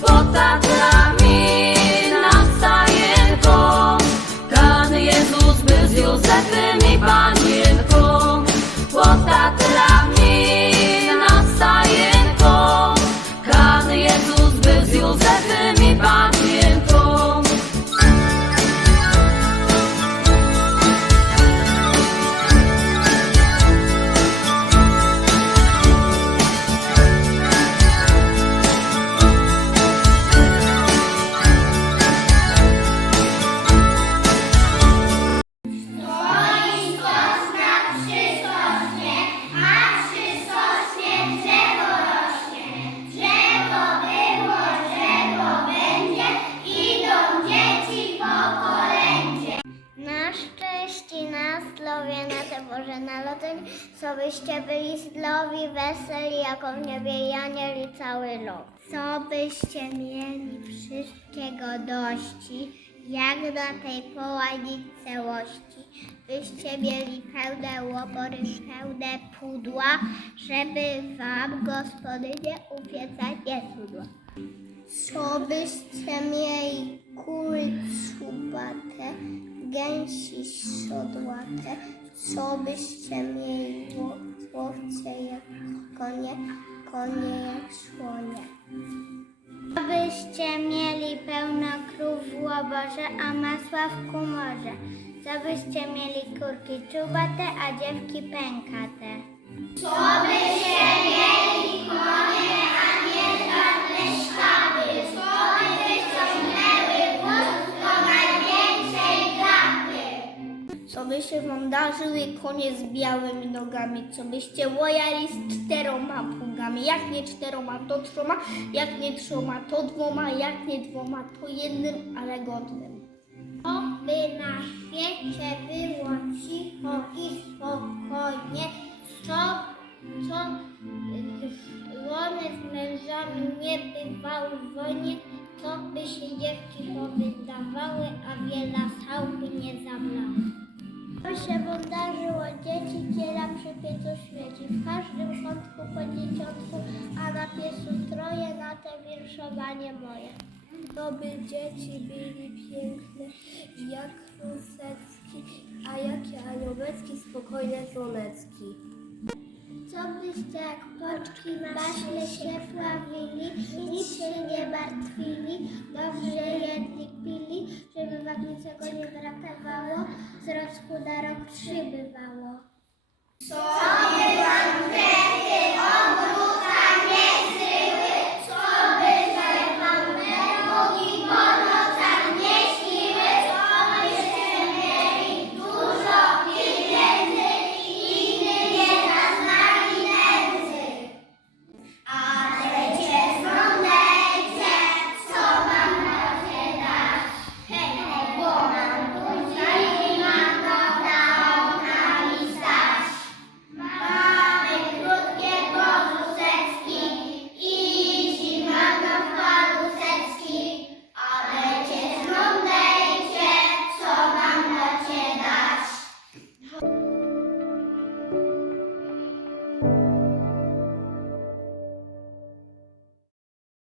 Господа. Boże Narodzenie, co byście byli zdrowi, weseli, jako w niebie i anieli cały rok. Co byście mieli wszystkiego dości, jak na tej poładzić całości. Byście mieli pełne łopory, pełne pudła, żeby wam gospodynie upiecać nie cudła. Co byście mieli kury czubate, gęsi siodłate, co byście mieli ło- łowce jak konie, konie jak słonie. Abyście mieli pełno krów w łoborze, a masła w kumorze. Co byście mieli kurki czubate, a dziewki pękate. Co byście wam darzyli konie z białymi nogami, co byście łojali z czteroma pługami, jak nie czteroma, to trzoma, jak nie trzoma, to dwoma, jak nie dwoma, to jednym, ale godnym. Oby na świecie było cicho i spokojnie, co, co żony z mężami nie bywały w wojnie, to by się dziewki powydawały, a wiele sałby nie zablały. To się wam darzyło dzieci, kiela przy piecu świeci, w każdym kątku po dzieciątku, a na piesu troje, na te wirszowanie moje. To by dzieci byli piękne jak rusecki, a jakie aniołeczki spokojne słonecki. Co byście jak poczki baśnie się pławili, nic się nie martwili, dobrze jedli pili, żeby wam niczego nie brakowało, z roku na rok przybywało. Co by wam